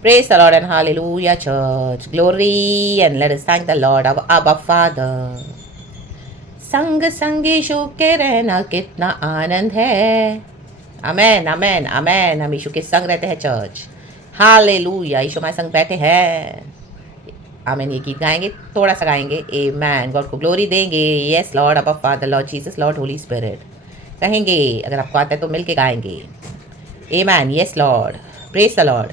Praise the Lord and hallelujah, church. Glory and let us thank the Lord, our Abba Father. संग संग यीशु के रहना कितना आनंद है। Amen amen amen. हम यीशु के संग रहते हैं चर्च। हालेलुया, यीशु हमारे संग बैठे हैं। आमेन। ये गीत गाएंगे, थोड़ा सा गाएंगे। आमेन। गॉड को ग्लोरी देंगे। Yes Lord, Abba Father, Lord Jesus, Lord Holy Spirit कहेंगे। अगर आपको आता है तो मिलके गाएंगे। Amen. Yes Lord, praise the Lord.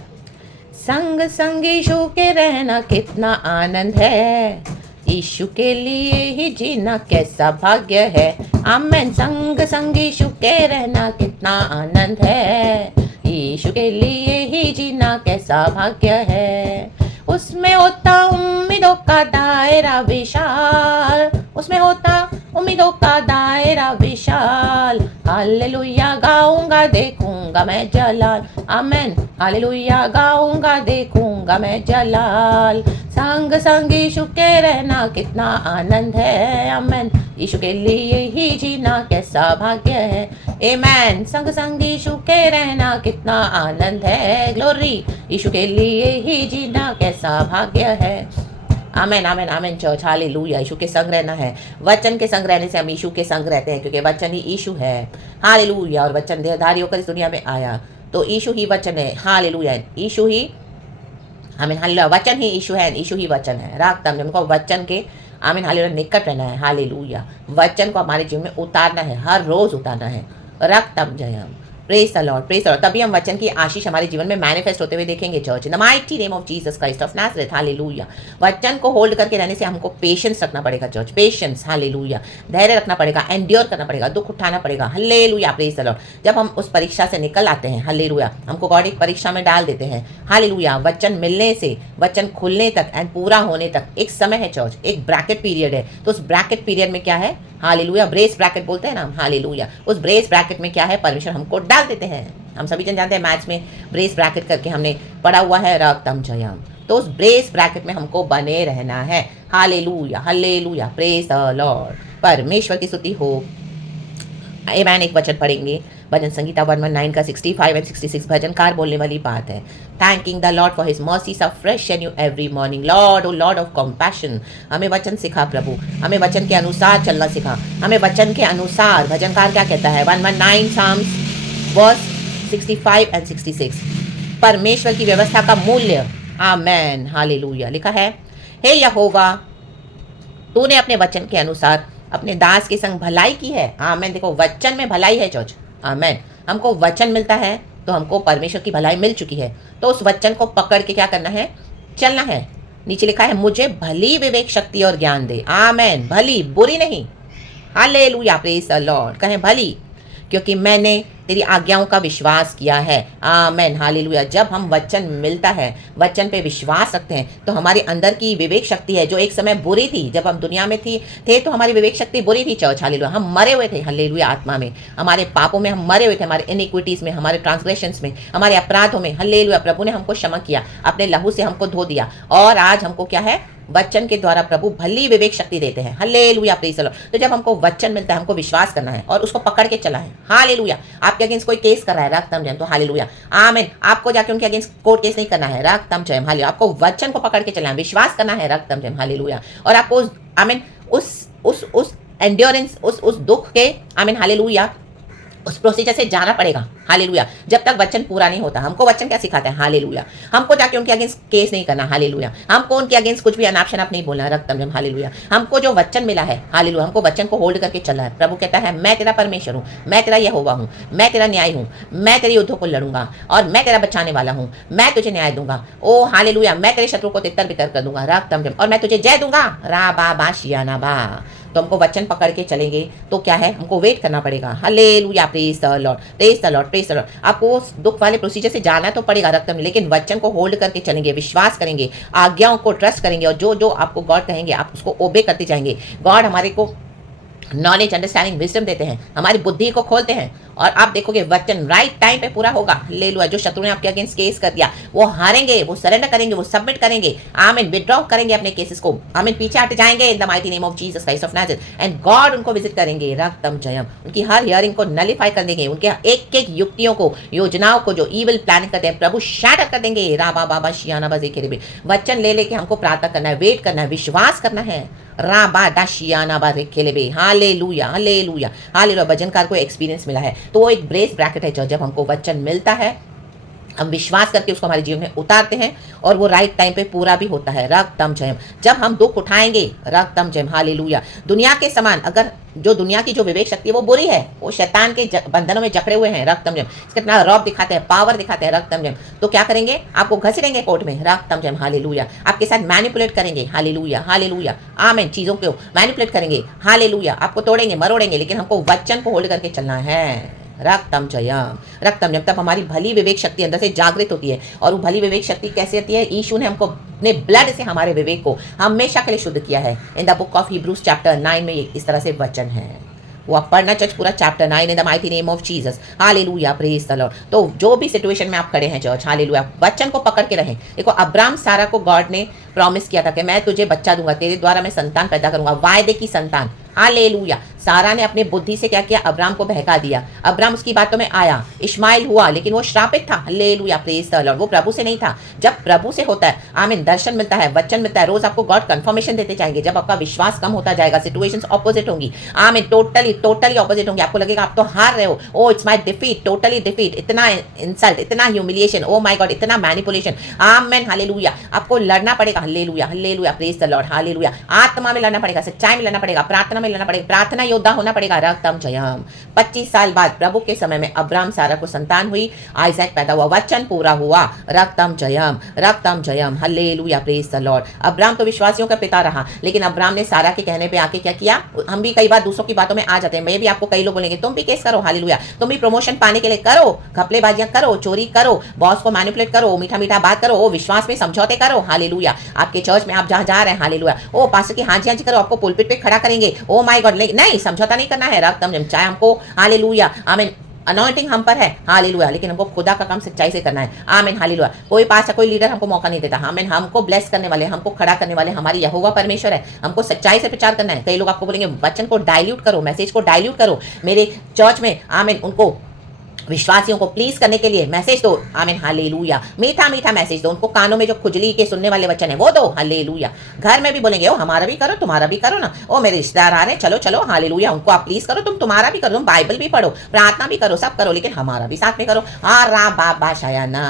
संग संग यीशु के रहना कितना आनंद है। यीशु के लिए ही जीना कैसा भाग्य है। आमेन। संग संग यीशु के रहना कितना आनंद है। यीशु के लिए ही जीना कैसा भाग्य है। उसमें होता उम्मीदों का दायरा विशाल, उसमें होता उम्मीदों का दायरा विशाल। हालेलुया गाऊंगा, देखूंगा मैं जलाल। आमेन। हालेलुया गाऊंगा, देखूंगा मैं जलाल। संग संग यीशु के रहना कितना आनंद है। आमेन। यीशु के लिए ही जीना कैसा भाग्य है। आमेन। संग संग यीशु के रहना कितना आनंद है। ग्लोरी। यीशु के लिए ही जीना कैसा भाग्य है। आमेन आमेन आमेन चर्च। हालेलुया। यीशु के संग रहना है। वचन के संग रहने से हम यीशु के संग रहते हैं, क्योंकि वचन ही यीशु है। हालेलुया। और वचन देहधारी होकर इस दुनिया में आया, तो यीशु ही वचन है। हालेलुया। यीशु ही, आमीन हालेलुया, वचन ही यीशु है, यीशु ही वचन है। रागतम हमको वचन के, आमीन हालेलुया, निकट रहना है। हालेलुया। वचन को हमारे जीवन में उतारना है, हर रोज उतारना है। रक्तम जयम। Praise the Lord, praise the Lord. तभी हम वचन की आशीष हमारे जीवन में मैनिफेस्ट होते हुए देखेंगे church. In the mighty name of Jesus Christ of Nazareth. Hallelujah. वचन को होल्ड करके रहने से हमको पेशेंस रखना पड़ेगा चर्च। पेशेंस। हालेलुया। धैर्य रखना पड़ेगा, एंड्योर करना पड़ेगा, दुख उठाना पड़ेगा। हालेलुया। Praise the Lord. जब हम उस परीक्षा से निकल आते हैं, हालेलुया, हमको गॉड एक परीक्षा में डाल देते हैं। हालेलुया। वचन मिलने से, वचन खुलने तक एंड पूरा होने तक एक समय है चर्च, एक ब्रैकेट पीरियड है। तो उस ब्रैकेट पीरियड में क्या है? हालेलुया, ब्रेस ब्रैकेट बोलते हैं ना। हालेलुया। उस ब्रेस ब्रैकेट में क्या है? परमेश्वर हमको डाल देते हैं। हम सभी जन जानते हैं, मैथ्स में ब्रेस ब्रैकेट करके हमने पढ़ा हुआ है, रक्तम जयम। तो उस ब्रेस ब्रैकेट में हमको बने रहना है। Hallelujah hallelujah. Praise the Lord. परमेश्वर की स्तुति हो। आमेन। एक वचन पढ़ेंगे, भजन संगीता 119 का 65 एंड 66। भजनकार बोलने वाली बात है। Thanking the Lord for his mercies are fresh and new every morning. Lord, O Lord of compassion, हमें वचन सिखा प्रभु, हमें वचन के अनुसार चलना सिखा, हमें वचन के अनुसार। भजनकार क्या कहता है? 119 साम्स वर्स 65 एंड 66। परमेश्वर की व्यवस्था का मूल्य। Amen hallelujah. लिखा है, हे यहोवा, तूने अपने वचन के अनुसार अपने दास के संग भलाई की है। आमेन। देखो, वचन में भलाई है चर्च। आमेन। हमको वचन मिलता है तो हमको परमेश्वर की भलाई मिल चुकी है। तो उस वचन को पकड़ के क्या करना है? चलना है। नीचे लिखा है, मुझे भली विवेक शक्ति और ज्ञान दे। आमेन। भली, बुरी नहीं। हालेलुया। Praise the Lord. कहें भली, क्योंकि मैंने तेरी आज्ञाओं का विश्वास किया है। Amen hallelujah. जब हम वचन मिलता है, वचन पे विश्वास रखते हैं, तो हमारे अंदर की विवेक शक्ति है, जो एक समय बुरी थी, जब हम दुनिया में थे तो हमारी विवेक शक्ति बुरी थी चर्च। हालेलुया। हम मरे हुए थे। हालेलुया। आत्मा में, हमारे पापों में हम मरे हुए थे, हमारे इनिक्विटीज में, हमारे ट्रांसग्रेशंस में, हमारे अपराधों में। हालेलुया। प्रभु ने हमको क्षमा किया, अपने लहू से हमको धो दिया, और आज हमको क्या है? वचन के द्वारा प्रभु भली विवेक शक्ति देते हैं। हालेलुया। Praise the Lord. तो जब हमको वचन मिलता है, हमको विश्वास करना है और उसको पकड़ के चला है। हालेलुया। आपके अगेंस्ट कोई केस कर रहा है, रक्तम जयम, तो हालेलुया। आमेन। आपको जाके उनके अगेंस्ट कोर्ट केस नहीं करना है, रक्तम जयम। हालेलुया। आपको वचन को पकड़ के चलना है, विश्वास करना है, रक्तम जयम। हालेलुया। और आपको आमेन उस एंड्योरेंस, उस दुख के, आमेन हालेलुया, उस प्रोसीजर से जाना पड़ेगा। हालेलुया। जब तक वचन पूरा नहीं होता। हमको वचन क्या सिखाता है? हालेलुया। हमको जाके उनके अगेंस्ट केस नहीं करना। हालेलुया। हमको उनके अगेंस्ट कुछ भी अनाप शनाप नहीं बोलना, रक्तम जयम। हालेलुया। हमको जो वचन मिला है, हालेलुया, हमको वचन को होल्ड करके चलना है। प्रभु कहता है, मैं तेरा परमेश्वर हूँ, मैं तेरा यहोवा हूँ, मैं तेरा न्याय हूँ, मैं तेरे युद्धों को लड़ूंगा, और मैं तेरा बचाने वाला हूँ, मैं तुझे न्याय दूंगा। ओ हालेलुया। मैं तेरे शत्रु को तितर बितर कर दूंगा, रक्तम जयम, और मैं तुझे जय दूंगा। रा बा बा शियाना बा। तो हमको वचन पकड़ के चलेंगे तो क्या है? हमको वेट करना पड़ेगा। Hallelujah. Praise the Lord, praise the Lord, praise the Lord. आपको उस दुख वाले प्रोसीजर से जाना तो पड़ेगा, रक्तम, लेकिन वचन को होल्ड करके चलेंगे, विश्वास करेंगे, आज्ञाओं को ट्रस्ट करेंगे, और जो जो आपको गॉड कहेंगे आप उसको ओबे करते जाएंगे। गॉड हमारे को नॉलेज, अंडरस्टैंडिंग, विजडम देते हैं, हमारी बुद्धि को खोलते हैं, और आप देखोगे वचन राइट टाइम पे पूरा होगा। हालेलुया। जो शत्रु ने आपके अगेंस्ट केस कर दिया वो हारेंगे, वो सरेंडर करेंगे, वो सबमिट करेंगे, आमीन, विड्रॉ करेंगे अपने केसेस को, आमीन, पीछे हट जाएंगे इन the mighty name of Jesus Christ of Nazareth, and God उनको विजिट करेंगे, रक्तम जयम, उनकी हर हियरिंग को नलीफाई कर देंगे, उनके एक एक युक्तियों को, योजनाओं को, जो इविल प्लानिंग करते हैं, प्रभु शैटर कर देंगे। राबा बाबा शियाना बाजे के वचन ले लेके हमको प्रार्थना करना है, वेट करना है, विश्वास करना है। राबा दाशियाना बारे खेलेबे, हालेलुया हालेलुया हालेलुया। भजनकार को एक्सपीरियंस मिला है, तो वो एक ब्रेस ब्रैकेट है। जब हमको वचन मिलता है हम विश्वास करके उसको हमारे जीवन में उतारते हैं और वो राइट टाइम पे पूरा भी होता है। रक्तम जयम। जब हम दुख उठाएंगे, रक्तम जयम, हालेलुया। दुनिया के समान, अगर जो दुनिया की जो विवेक शक्ति है वो बुरी है, वो शैतान के बंधनों में जकड़े हुए हैं, रक्तम जयम, कितना रौब दिखाते हैं, पावर दिखाते हैं, रक्तम जयम, तो क्या करेंगे, आपको घसीटेंगे कोर्ट में, रक्तम जयम, हालेलुया। आपके साथ मैनिपुलेट करेंगे, हालेलुया हालेलुया, आमीन, चीज़ों को मैनिपुलेट करेंगे, हालेलुया, आपको तोड़ेंगे, मरोड़ेंगे, लेकिन हमको वचन को होल्ड करके चलना है। रक्तम जयम, रक्तम जयम। तब हमारी भली विवेक शक्ति अंदर से जागृत होती है। और वो भली विवेक शक्ति कैसे आती है? यीशु ने हमको अपने ब्लड से हमारे विवेक को हमेशा के लिए शुद्ध किया है। In the book of Hebrews chapter 9 में इस तरह से वचन है, वो आप पढ़ना चर्च, पूरा chapter 9 in the mighty name of Jesus, hallelujah, praise the Lord. तो जो भी सिचुएशन में आप खड़े हैं चर्च, हालेलुया, वचन को पकड़ के रहें। देखो अब्राहम सारा को गॉड ने प्रॉमिस किया था कि मैं तुझे बच्चा दूंगा, तेरे द्वारा मैं संतान पैदा करूंगा, वायदे की संतान, हालेलुया। सारा ने अपने बुद्धि से क्या किया? अब्राहम को बहका दिया। अब्राहम उसकी बातों में आया, इश्माइल हुआ, लेकिन वो श्रापित था, हालेलुया, प्रेज द लॉर्ड। वो प्रभु से नहीं था। जब प्रभु से होता है, आमीन, दर्शन मिलता है, वचन मिलता है, रोज आपको गॉड कंफर्मेशन देते जाएंगे। जब आपका विश्वास कम होता जाएगा, सिचुएशंस ऑपोजिट होंगी, आमीन, टोटली टोटली ऑपोजिट होंगी, आपको लगेगा आप तो हार रहे हो, oh it's my defeat, totally defeat, इतना इंसल्ट, इतना ह्यूमिलिएशन, ओ माय गॉड, इतना मैनिपुलेशन, आमीन, हालेलुया। आपको लड़ना पड़ेगा, hallelujah hallelujah, praise the Lord, hallelujah. आत्मा में लड़ना पड़ेगा, सच्चाई में लड़ना पड़ेगा, प्रार्थना में लड़ना पड़ेगा, प्रार्थना योद्धा होना पड़ेगा, रक्तम जयम। 25 साल बाद प्रभु के समय में अब्राहम सारा को संतान हुई, आइजैक पैदा हुआ, वचन पूरा हुआ, रक्तम जयम, hallelujah, praise the Lord. Abraham तो विश्वासियों का पिता रहा, लेकिन अब्राहम ने सारा के कहने पे आके क्या किया? हम भी कई बार दूसरों की बातों में आ जाते हैं। मैं भी आपको कई लोग बोलेंगे तुम भी केस करो, हालेलुया, तुम भी प्रमोशन पाने के लिए करो, घपलेबाजियां करो, चोरी करो, बॉस को मैनिपुलेट करो, मीठा मीठा बात करो, ओ विश्वास में समझौते करो, हालेलुया। आपके चर्च में आप जहां जा रहे हैं, हालेलुया, ओ पास्टर की हाँ जी करो, आपको पुलपिट पे खड़ा करेंगे, ओ माय गॉड, नहीं, समझौता नहीं करना है, रक्तम जयम। चाहे हमको, हालेलुया, आमीन, अनॉइंटिंग हम पर है, हालेलुया, लेकिन हमको खुदा का काम सच्चाई से करना है, आमीन, हालेलुया। कोई पास कोई लीडर हमको मौका नहीं देता, आमीन। हमको ब्लेस करने वाले, हमको खड़ा करने वाले हमारी यहोवा परमेश्वर है। हमको सच्चाई से प्रचार करना है। कई लोग आपको बोलेंगे वचन को डाइल्यूट करो, मैसेज को डाइल्यूट करो। मेरे चर्च में, आमीन, उनको विश्वासियों को प्लीज करने के लिए मैसेज दो, आमीन, हालेलुया, मीठा मीठा मैसेज दो। उनको कानों में जो खुजली के सुनने वाले वचन है वो दो, हालेलुया। घर में भी बोलेंगे ओ हमारा भी करो, तुम्हारा भी करो ना, ओ मेरे रिश्तेदार आ रहे हैं, चलो चलो, हालेलुया, उनको आप प्लीज करो, तुम तुम्हारा भी करो, तुम बाइबल भी पढ़ो, प्रार्थना भी करो, सब करो, लेकिन हमारा भी साथ में करो। हाँ रा बाबा शाया ना,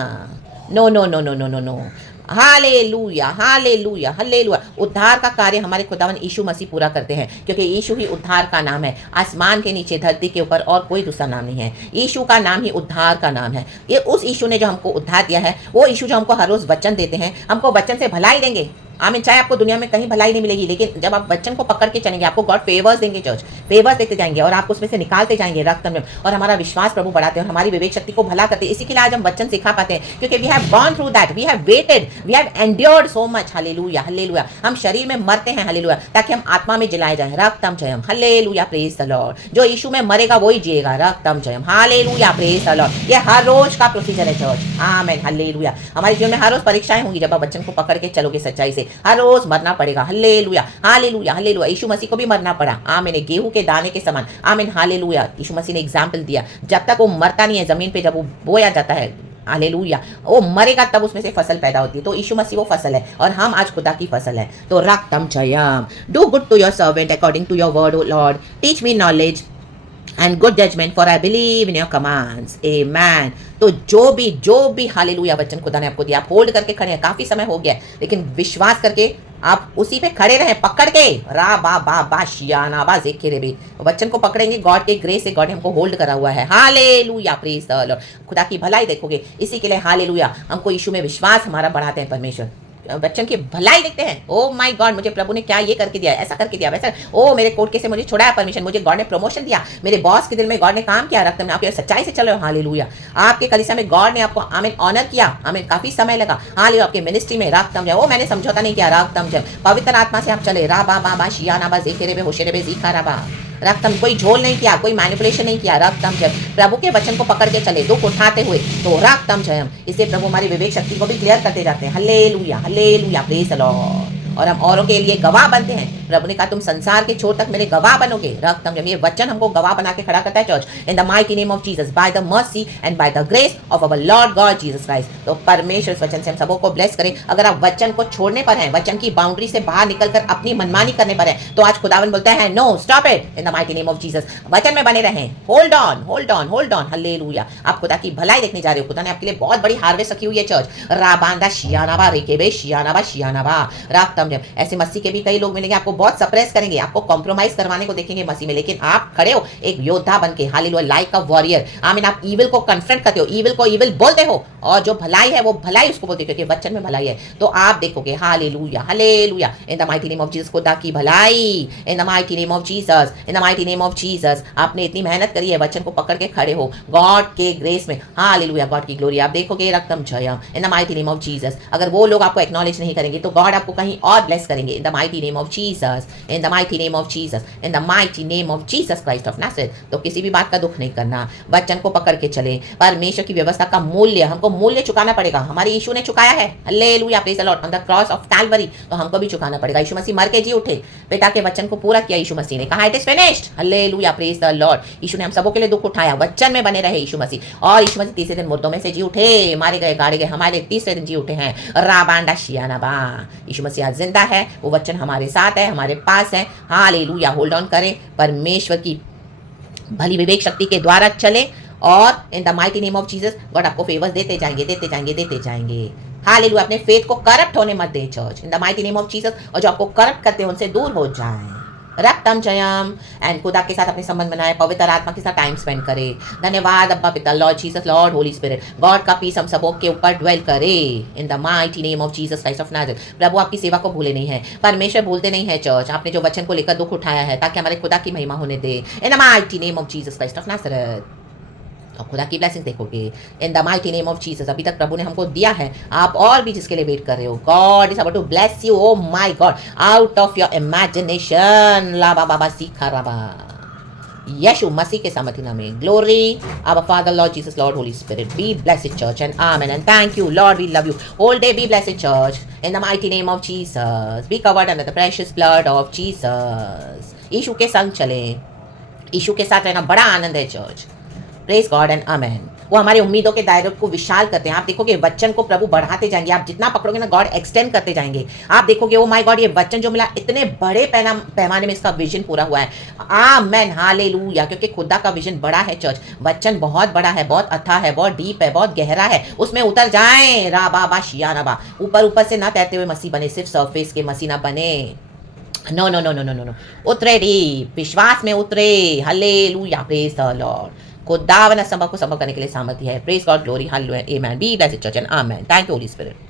no no no no no no no, hallelujah hallelujah hallelujah. उद्धार का कार्य हमारे खुदावन यीशु मसीह पूरा करते हैं, क्योंकि यीशु ही उद्धार का नाम है। आसमान के नीचे, धरती के ऊपर और कोई दूसरा नाम नहीं है। यीशु का नाम ही उद्धार का नाम है। ये उस यीशु ने जो हमको उद्धार दिया है, वो यीशु जो हमको हर रोज वचन देते हैं, हमको वचन से भलाई देंगे, आमीन। चाहे आपको दुनिया में कहीं भलाई नहीं मिलेगी, लेकिन जब आप वचन को पकड़ के चलेंगे, आपको गॉड फेवर्स देंगे, चर्च फेवर्स देते जाएंगे, और आप उसमें से निकालते जाएंगे, रक्त में, और हमारा विश्वास प्रभु बढ़ाते हैं और हमारी विवेक शक्ति को भला करते हैं। इसी के लिए आज हम वचन सिखा पाते हैं, क्योंकि we have gone through that, we have waited, we have endured so much, hallelujah hallelujah. हम शरीर में मरते हैं, हालेलुया, ताकि हम आत्मा में जलाए जाएं, रक्तम जयम, हालेलुया, प्रेज द लॉर्ड। जो यीशु में मरेगा वही जिएगा, रक्तम जयम, हालेलुया, प्रेज द लॉर्ड। ये हर रोज का प्रोसीजर है चर्च, आमीन, हालेलुया। हमारे जीवन में हर रोज परीक्षाएं होंगी, जब आप वचन को पकड़ के चलोगे सच्चाई से, हर रोज मरना पड़ेगा, हालेलुया हालेलुया हालेलुया। यीशु मसीह को भी मरना पड़ा, आमीन, गेहूं के दाने के समान, आमीन, हालेलुया। यीशु मसीह ने एग्जाम्पल दिया, जब तक वो मरता नहीं है जमीन पे, जब वो बोया जाता है, हालेलुया, वो मरेगा तब उसमें से फसल पैदा होती है। तो यीशु मसीह वो फसल है और हम आज खुदा की फसल है। तो रक्तम जयम, do good to your servant according to your word, O Lord, teach me knowledge and good judgment, for I believe in your commands, amen। तो जो भी हालेलुया वचन खुदा ने आपको दिया, आप होल्ड करके खड़े हैं, काफी समय हो गया, लेकिन विश्वास करके आप उसी पे खड़े रहें, पकड़ के, रा बा बा बा शियाना बा ज़ेखेरे बे, वचन को पकड़ेंगे। गॉड के ग्रेस से गॉड हमको होल्ड करा हुआ है, हालेलुया, प्रेज द लॉर्ड। खुदा की भलाई देखोगे, इसी के लिए हालेलुया, हमको यीशु में विश्वास हमारा बढ़ाते हैं परमेश्वर, बच्चन की भलाई देखते हैं। ओ माय गॉड, मुझे प्रभु ने क्या ये करके दिया, ऐसा करके दिया, वैसा, ओ मेरे कोर्ट केस से मुझे छुड़ाया परमिशन, मुझे गॉड ने प्रमोशन दिया, मेरे बॉस के दिल में गॉड ने काम किया, रक्त में आप सच्चाई से चल रहे हो, हालेलुया। आपके कलीसिया में गॉड ने आपको, आमीन, ऑनर किया, हमें काफी समय लगा, हालेलुया। आपके मिनिस्ट्री में रक्तम जय, ओ मैंने समझौता नहीं किया, रक्तम जय, पवित्र आत्मा से आप चले, रा बा बा बा शिया ना बा ज़ेखेरे बे होशेरे बे ज़ीखा रा बा, रक्तम, कोई झोल नहीं किया, कोई मैनिपुलेशन नहीं किया, रक्तम जय, प्रभु के वचन को पकड़ के चले दुख उठाते हुए, तो रक्तम जयम। इससे प्रभु हमारी विवेक शक्ति को भी क्लियर करते जाते हैं। Hallelujah, hallelujah, praise the Lord. और हम औरों के लिए गवाह बनते हैं। प्रभु ने कहा तुम संसार के छोर तक मेरे गवाह बनोगे, रक्तम जब। ये वचन हमको गवाह बना के खड़ा करता है church, in the mighty name of Jesus, by the mercy and by the grace of our Lord God Jesus Christ. तो परमेश्वर इस वचन से हम सबों को ब्लेस करें। अगर आप वचन को छोड़ने पर हैं, वचन की बाउंड्री से बाहर निकलकर अपनी मनमानी करने पर है, तो आज खुदावन बोलता है no, stop it in the mighty name of Jesus. वचन में बने रहें, hold on, hold on, hold on, hallelujah. आप खुदा की भलाई देखने जा रहे हो। खुदा ने आपके लिए बहुत बड़ी हार्वेस्ट रखी हुई है चर्च। राबांदा शियानाबा रेकेबे शियानाबा शियानाबा, रक्तम जब। ऐसे मसीह के भी कई लोग मिलेंगे, आपको बहुत सप्रेस करेंगे, आपको कॉम्प्रोमाइज करवाने को देखेंगे मसीह में, लेकिन आप खड़े हो एक योद्धा बन के, हालेलुया, लाइक अ वॉरियर। आमीन। आप ईविल को कन्फ्रंट करते हो, ईविल को ईविल बोलते हो, और जो भलाई है वो भलाई उसको बोलते हो, क्योंकि वचन में भलाई है। तो आप देखोगे, hallelujah, hallelujah, in the mighty name of Jesus, खुदा की भलाई, इन the mighty name of Jesus, in the mighty name of Jesus. आपने इतनी मेहनत करी है, वचन को पकड़ के खड़े हो गॉड के ग्रेस में, हालेलुया, गॉड की ग्लोरी। आप देखोगे रक्तम जयम in the mighty name of Jesus. अगर वो लोग आपको एक्नॉलेज नहीं करेंगे तो गॉड आपको कहीं और ब्लेस करेंगे, इन the mighty name of Jesus, in the mighty name of Jesus, in the mighty name of Jesus Christ of Nazareth। तो किसी भी बात का दुख नहीं करना, वचन को पकड़ के चले। परमेश्वर की व्यवस्था का मूल्य, हमको मूल्य चुकाना पड़ेगा। हमारे यीशु ने चुकाया है, hallelujah, praise the Lord, on the cross of Calvary. तो हमको भी चुकाना पड़ेगा। यीशु मसीह मर के जी उठे, पिता के वचन को पूरा किया। यीशु मसीह ने कहा it is finished, hallelujah, praise the Lord. Yeshu ने हम सबों के लिए दुख उठाया, वचन में बने रहे यीशु मसीह। और यीशु मसीह तीसरे दिन मुर्दों में से जी उठे, मारे गए, गाड़े गए, हमारे तीसरे दिन जी उठे हैं। राबांडा शियानाबा, यीशु मसीह आज जिंदा है, वो वचन हमारे साथ है, हमारे पास है। हालेलुया, होल्ड ऑन करें, परमेश्वर की भली विवेक शक्ति के द्वारा चले, और इन the mighty name of Jesus God आपको फेवर्स देते जाएंगे, देते जाएंगे, देते जाएंगे। हालेलुया, अपने फेथ को करप्ट होने मत दें church, in the mighty name of Jesus. और जो आपको करप्ट करते हैं उनसे दूर हो जाएं, रक्तम जयम। एंड खुदा के साथ अपने संबंध बनाए, पवित्र आत्मा के साथ टाइम स्पेंड करे। धन्यवाद अब्बा पिता, Lord Jesus, Lord Holy Spirit, God का पीस हम सबों के ऊपर ड्वेल करे, in the mighty name of Jesus Christ of Nazareth. प्रभु आपकी सेवा को भूले नहीं है, परमेश्वर भूलते नहीं है चर्च। आपने जो वचन को लेकर दुख उठाया है, ताकि हमारे खुदा की महिमा होने दे, in the mighty name of Jesus Christ of Nazareth. और खुदा की ब्लेसिंग देखोगे, in the mighty name of Jesus. अभी तक प्रभु ने हमको दिया है, आप और भी जिसके लिए वेट कर रहे हो, God is about to bless you, O my God, out of your imagination. लाबा बाबा सीखा रबा, यीशु मसीह के सामर्थ्य नाम में glory. Our Father Lord Jesus, Lord Holy Spirit, be blessed church and amen and thank you Lord, we love you whole day, be blessed church in the mighty name of Jesus, be covered under the precious blood of Jesus. Yeshu के संग चले, यीशु के साथ रहना बड़ा आनंद है church. Praise God and आमेन। वो हमारे उम्मीदों के दायरे को विशाल करते हैं। आप देखोगे वचन को प्रभु बढ़ाते जाएंगे, आप जितना पकड़ोगे ना गॉड एक्सटेंड करते जाएंगे। आप देखोगे ओ माय गॉड, ये वचन जो मिला इतने बड़े पैमाने में इसका विजन पूरा हुआ है। आमेन, हालेलुया, क्योंकि खुदा का विजन बड़ा है चर्च। वचन बहुत बड़ा है, बहुत अथाह है, बहुत डीप है, बहुत गहरा है। उसमें उतर जाएं, राबा शियानाबा। ऊपर ऊपर से ना तैरते हुए मसीह बने, सिर्फ सरफेस के मसीह ना बने। No no no no no no no, उतरे डीप, विश्वास में उतरे। Hallelujah, praise the Lord. खुदावन असंभव को संभव करने के लिए सामर्थ्य है। Praise God, glory, hallelujah, amen, be blessed church and amen. Thank you Holy spirit.